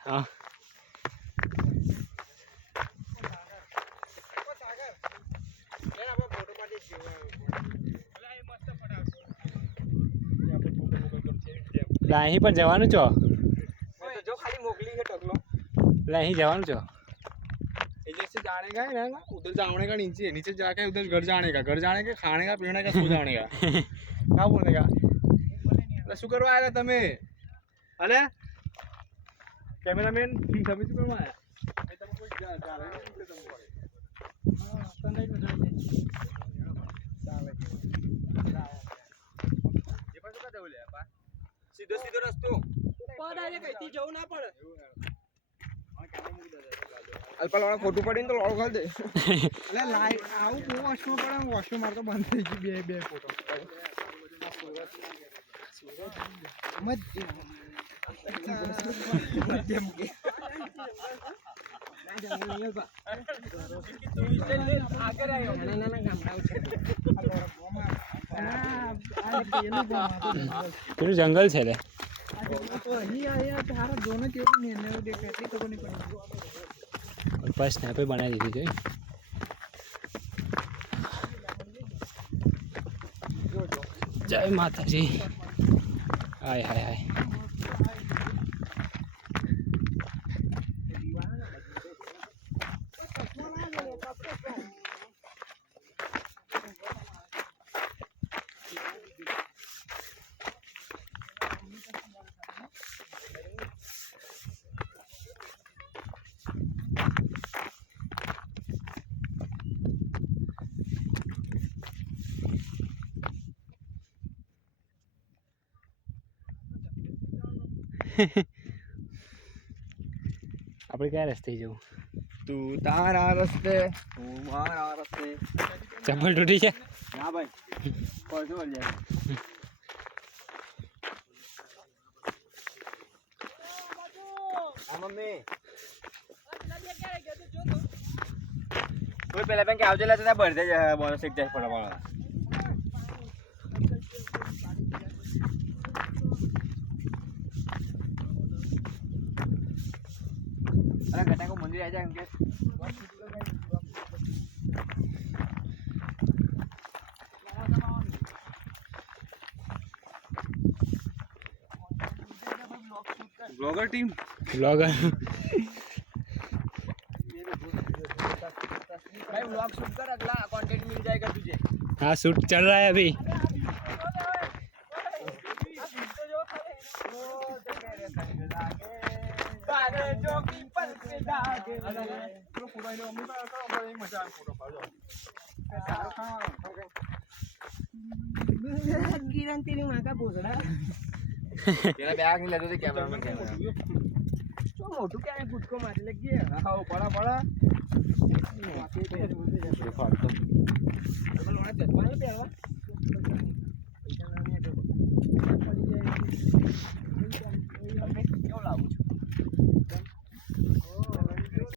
હા અહીં પણ જવાનું છો जो खाली मोकली है टकलो અહીં જવાનું છો जैसे जाने का है ना उधर जाने का नीचे नीचे जाके उधर घर जाने के खाने का पीने का सो जाने का क्या बोलने का એટલે શું કરવા આવ્યા તમે અને કેમેરામેન તમે શું કરવા આવ્યા એ તમે કોઈ ચાલે એટલે તમે હા સનલાઈટ માં ચાલે એ પાછો કા દેવું લે પા સીધો સીધો રસ્તો ઉપર ડાયરેક્ટ કઈથી જવું ના પડે અલ્પાલ વાળા ખોટું પડીને તો લોળો ખાઈ દે એટલે લાઈટ આવું બહુ વોશમાં પડે વોશમાં મારે તો બંધ થઈ ગયું બે ફોટો પેલું જંગલ છે રે બસ સ્નેપે બનાવી દીધી છે જય માતાજી હાય હાય હાય આપણે કયા રસ્તે જવું તું તારા રસ્તે હું મારા રસ્તે ચપ્પલ તૂટી છે ના ભાઈ કોણ બોલ જાય આ મમ્મી કોઈ પેલા બેંક આવજે લેતા ભરતે જ બોનસ એક જાય ફટાફટ અરે ઘટા કો મંદિર આ જાય એમ કે ब्लॉगर टीम ब्लॉगर भाई व्लॉग शूट कर अगला कंटेंट मिल जाएगा तुझे हाँ शूट चल रहा है अभी तेरी माँ का पोसड़ा तेरा बैग नहीं लेते थे कैमरा में कैमरा तो मोटू क्या है खुद को मारने लगी है हाँ पड़ा